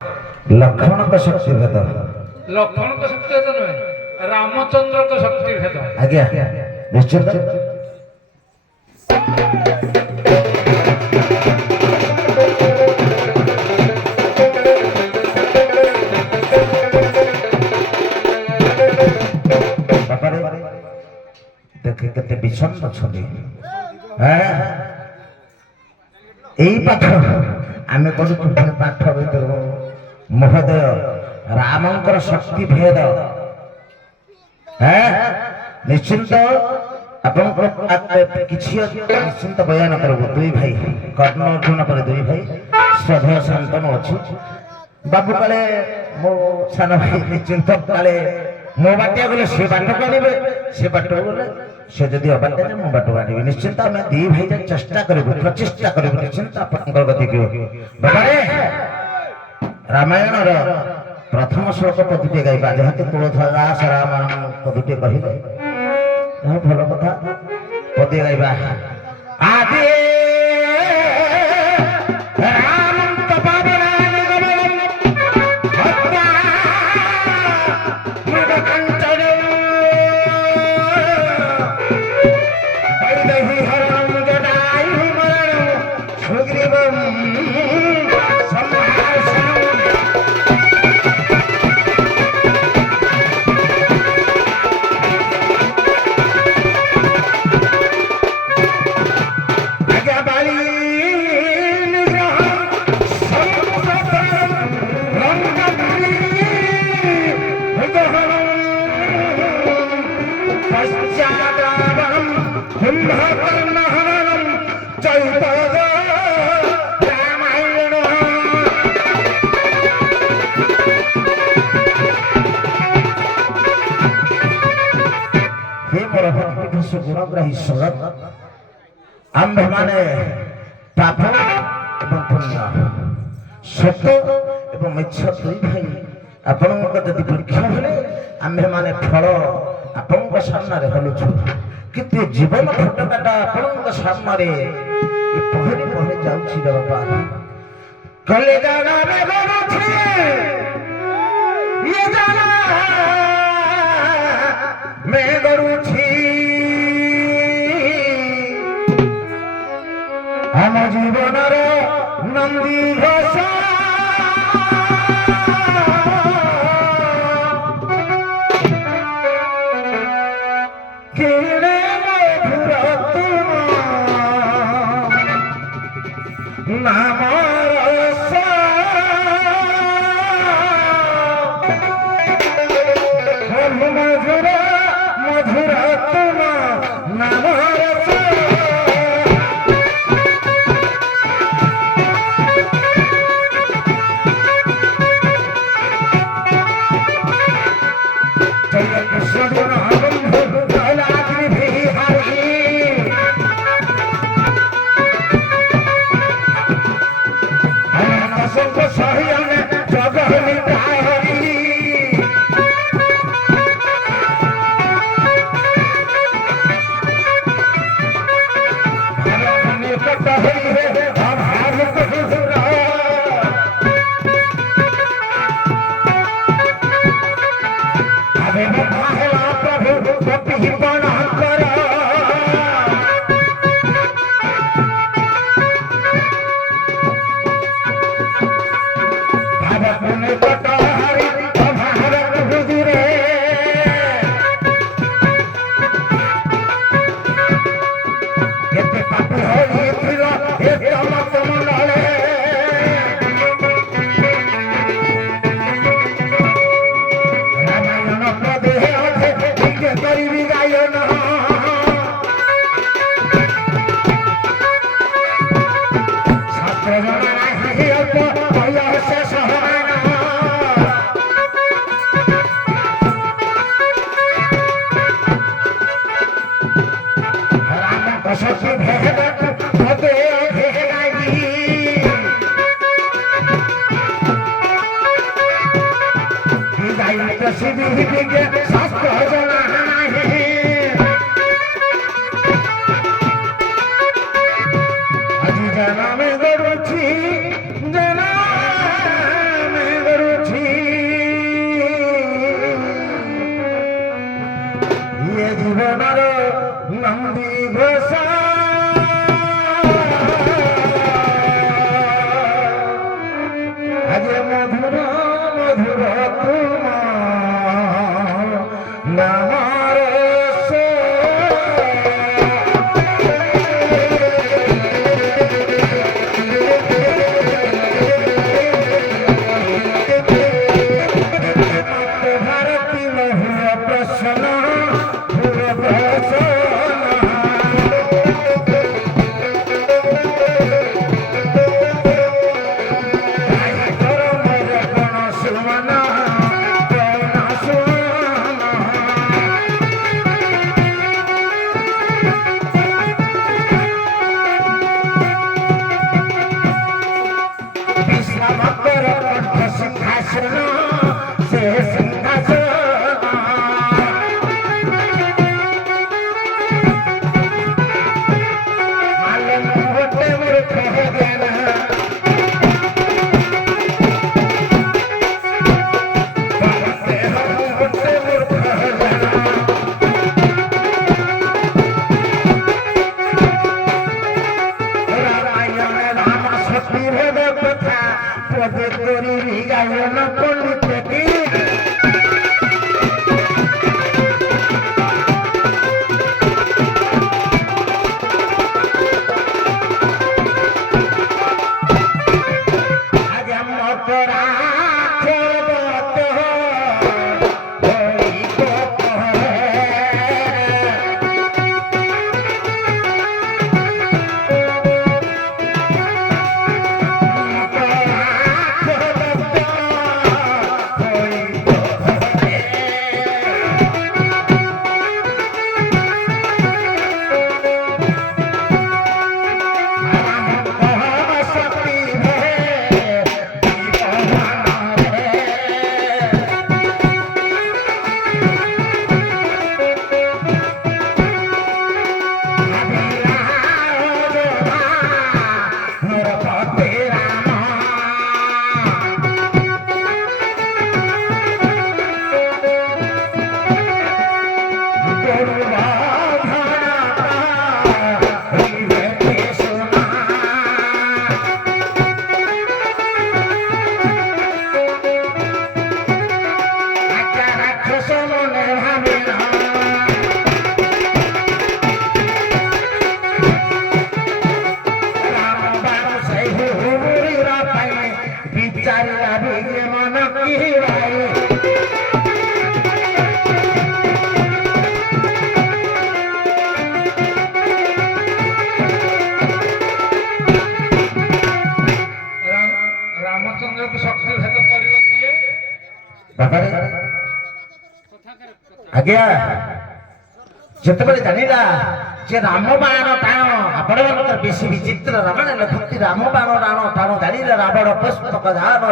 लक्ष्मण का शक्ति भेद लक्ष्मण का शक्ति भेद नुहे रामचंद्र का शक्ति भेद आज्ञा निश्चित देखे केते विषम छवि पाठ आम पढ़ु पाठ भर महोदय रामंकर शक्ति भेद निश्चिंत निश्चिंत बयान करबो दुई भाई कर्ण अर्जुन पर दुई भाई श्रद्धा शांतनु अच्छी बाबू काले मो सान भाई निश्चिंत काले मो बाटिया गले से बाट आनबे से बाट गले से जदि अबाटे मो बाट आनबे निश्चिंत आम दी भाई चेष्टा करबो प्रचेष्टा करबो निश्चिंत आपनकर गति को बाबा रे रामायण प्रथम श्लोक पदुटे गाइबा जहाँ तुलसीदास रामायण पदुटे कहले भल कथा पदे गाइबा आदि गुणग्राही शरद आम्भे माने पाप एवं पुण्य सत्य एवं मिथ्या दुई भाई आपणक जदि परीक्षा हेले आम्भे माने फल आपणक सामने हलुछु किंतु जीवन फटकाटा आपणक सामने पहरे पहरे जाउछि रे बापा कले जाना में गरुछि ये जाना में गरुछि हम जीवनर नंदी घोष किणे मधुर तुम नाम रस मधुर मधुर तुम नाम रस আজে মধুর মধুর তোমার নামার ভারতী মহুর প্রসন্ন ভুর প্রসন্ন ରାମଚନ୍ଦ୍ରକୁ ଶକ୍ତିଭେଦ କରିବ କିଏ? ବାବାରେ ଆଜ୍ଞା ଯେତେବେଳେ ଜାଣିଲା ଯେ ରାମ ବାଣ ଟାଣ ଆପଣଙ୍କର ବେଶୀ ବିଚିତ୍ର ରାମାୟଣ ଲେଖନ୍ତି ରାମ ବାଣ ଟାଣ ଟାଣ ଜାଣିଲେ ରାବଣ ପୁଷ୍ପକ ଧାନ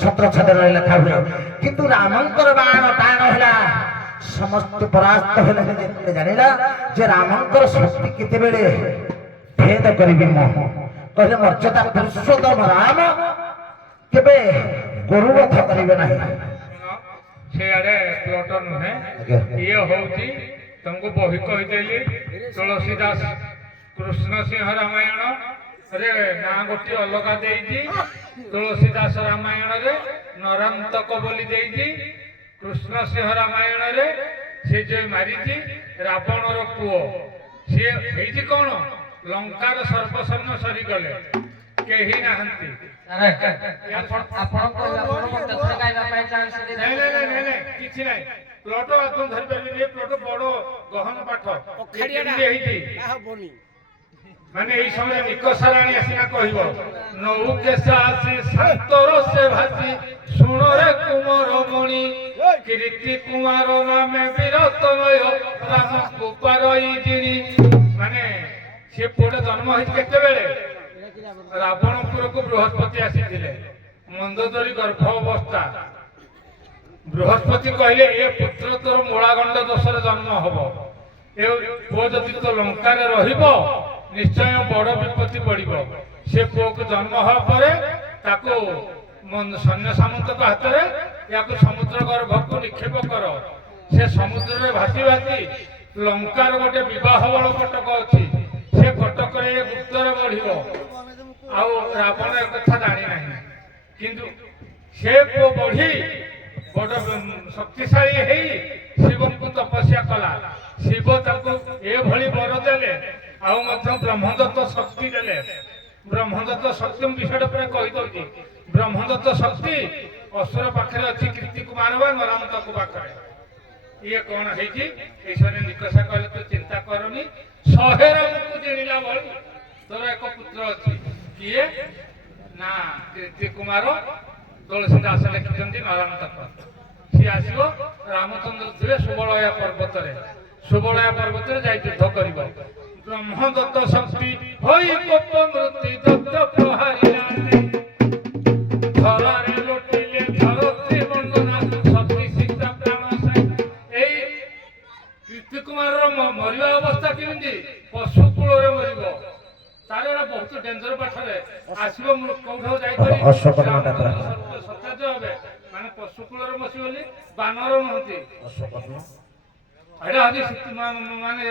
ଛତ୍ର ଛାଦରେ ଲେଖା ହୁଏ କିନ୍ତୁ ରାମଙ୍କର ବାଣ ଟାଣ ହେଲା ସମସ୍ତେ ପରାସ୍ତ ହେଲେ ଯେତେବେଳେ ଜାଣିଲା ଯେ ରାମଙ୍କର ଶକ୍ତି କେତେବେଳେ ଭେଦ କରିବି ମୁଁ କହିଲେ ମର୍ଯ୍ୟାଦା ପୁରୁଷୋତ୍ତମ ରାମ କେବେ ଗୋରୁବଧ କରିବେ ନାହିଁ ସେଆଡେ ପ୍ଲଟ ନୁହେଁ ଇଏ ହଉଛି ତମକୁ ବହି କହିଦେଲି ତୁଳସୀଦାସ କୃଷ୍ଣ ସିଂହ ରାମାୟଣ ରେ ନାଁ ଗୋଟିଏ ଅଲଗା ଦେଇଛି ତୁଳସୀଦାସ ରାମାୟଣରେ ନରାନ୍ତକ ବୋଲି ଦେଇଛି କୃଷ୍ଣ ସିଂହ ରାମାୟଣରେ ସେ ଯେ ମାରିଛି ରାବଣର ପୁଅ ସିଏ ହେଇଛି କଣ ଲଙ୍କାର ସର୍ବସନ୍ନ ସରିଗଲେ କେହି ନାହାନ୍ତି କିଛି ନାହିଁ ପ୍ଲଟ ଆପଣ ଧରିପାରିବେ ପ୍ଲଟ ବଡ ଗହନ ପାଠ ହେଇଛି ମାନେ ଏଇ ସମୟରେ ନିକଷାରାଣୀ ଆସିନା କହିବ ନଉ କେଶା ଆସି ଶାନ୍ତର ସେ ଭାସି ଶୁଣରେ କୁମର ମଣି କୀର୍ତ୍ତି କୁମାର ନାମେ ବୀରତନୟ ରାମକୁ ପାରଇ ଜିଣି ମାନେ ସେ ପୁଅଟା ଜନ୍ମ ହେଇଛି କେତେବେଳେ ରାବଣପୁରକୁ ବୃହସ୍ପତି ଆସିଥିଲେ ମନ୍ଦୋଦରୀ ଗର୍ଭ ଅବସ୍ଥା ବୃହସ୍ପତି କହିଲେ ଏ ପୁତ୍ର ତୋର ମୂଳାଗଣ୍ଡ ଦୋଷରେ ଜନ୍ମ ହବ ଏ ପୁଅ ଯଦି ତ ଲଙ୍କାରେ ରହିବ ନିଶ୍ଚୟ ବଡ ବିପତ୍ତି ପଡିବ ସେ ପୁଅକୁ ଜନ୍ମ ହେବା ପରେ ତାକୁ ସୈନ୍ୟ ସାମନ୍ତଙ୍କ ହାତରେ ୟାକୁ ସମୁଦ୍ର ଗର୍ଭକୁ ନିକ୍ଷେପ କର ସେ ସମୁଦ୍ରରେ ଭାସି ଭାସି ଲଙ୍କାର ଗୋଟେ ବିବାହ ବଳ କଟକ ଅଛି ସେ କଟକରେ ଗୁପ୍ତରେ ବଢିବ ଆଉ ରାବଣ ଏ କଥା ଜାଣି ନାହିଁ କିନ୍ତୁ ସେ ପୁଅ ବଢି ବଡ ଶକ୍ତିଶାଳୀ ହେଇ ଶିବଙ୍କୁ ତପସ୍ୟା କଲା। ଶିବ ତାକୁ ଏଭଳି ବର ଦେଲେ ଆଉ ମଧ୍ୟ ବ୍ରହ୍ମଦତ୍ତ ଶକ୍ତି ଦେଲେ। ବ୍ରହ୍ମଦତ୍ତ ଶକ୍ତି ବିଷୟଟା ପୁରା କହିଦଉଛି। ବ୍ରହ୍ମଦତ୍ତ ଶକ୍ତି ଅସୁର ପାଖରେ ଅଛି, କୀର୍ତ୍ତି କୁମାର ବା ନରାମତକ ପାଖରେ। ଇଏ କଣ ହେଇଛି ଈଶ୍ୱର ନିକଷା କହିଲେ ତୁ ଚିନ୍ତା କରନି, 100 ରାମକୁ ଜିଣିଲା ଭଳି ତୋର ଏକ ପୁତ୍ର ଅଛି। କିଏ ନା କୀର୍ତ୍ତି କୁମାର ତୁଳସୀ ଦାସ ଲେଖିଛନ୍ତି ନରାମତକ। ସିଏ ଆସିବ, ରାମଚନ୍ଦ୍ର ଥିବେ ସୁବଳୟା ପର୍ବତରେ। ସୁବଳୟା ପର୍ବତରେ ଯାଇ ଯୁଦ୍ଧ କରିବ। ବ୍ରହ୍ମଦତ୍ତ ଶକ୍ତି ହୋଇ କୋପ ମୃତ୍ୟୁ ଦତ୍ତ ପ୍ରହାରିଲା। ଧରାରେ ଲୋଟିଲେ ଧରତ୍ରୀ ବନ୍ଦନା ଶକ୍ତି ସୀତା ପ୍ରାଣ ସାଇ। ଏଇ କୀର୍ତ୍ତି କୁମାରର ମରିବା ଅବସ୍ଥା କେମିତି? ପଶୁ କୂଳରେ ମରିବ। ତାର ଏଟା ବହୁତ ଡେଞ୍ଜର ପାଠରେ ଆସିବ। କୋଉଠାକୁ ଯାଇକରି ସତ୍ୟାଜ ହେବେ, ମାନେ ପଶୁ କୂଳରେ ବସିବ ବୋଲି ବାନର ନୁହନ୍ତି। ଏଇଟା ହଉଛି ମାନେ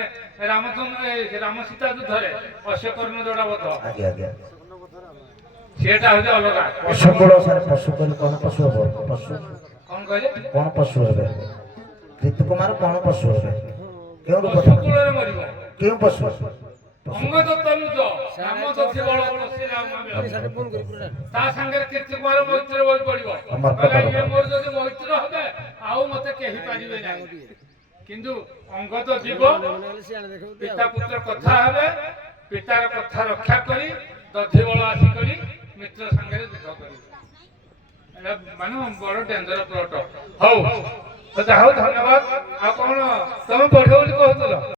ରାମଚନ୍ଦ୍ର ରାମ ସୀତା ଯୁଦ୍ଧରେ ଅଶ୍ଵକର୍ଣ୍ଣ ଯୋଉଟା ବଧ, ସେଟା ହଉଛି ଅଲଗା। ପଶୁ କୂଳ ସାର୍, ପଶୁ କହିଲେ କଣ ପଶୁ ହବ? ପଶୁ କଣ କହିଲେ? କଣ ପଶୁ ହେବେ? କୀର୍ତ୍ତି କୁମାର କଣ ପଶୁ ହେବେ? କେଉଁ ପଶୁ କୂଳରେ ମରିବ। କେଉଁ ପଶୁ? ଅଙ୍ଗଦ ତନୁଜ ରାମ ଦକ୍ଷି ବଳ ତା ସାଙ୍ଗରେ କୀର୍ତ୍ତି କୁମାର ମୈତ୍ର ବହି ପଡିବ। ଇଏ ମୋର ଯଦି ମୈତ୍ର ହେବେ ଆଉ ମତେ କେହି ପାରିବେ ନାହିଁ। କିନ୍ତୁ ଅଙ୍ଗଦ ଯିବ, ପିତା ପୁତ୍ର କଥା ହେବେ, ପିତାର କଥା ରକ୍ଷା କରି ଦଧି ବଳ ଆସିକରି ମିତ୍ର ସାଙ୍ଗରେ ଯୁଦ୍ଧ କରିବେ। ଏଇଟା ମାନେ ବଡ ଡେଞ୍ଜର ପ୍ଲଟ। ହଉ, ଯାହା ହଉ ଧନ୍ୟବାଦ। ଆଉ କଣ ତମେ ପଢିବ ବୋଲି କହୁଥିଲ?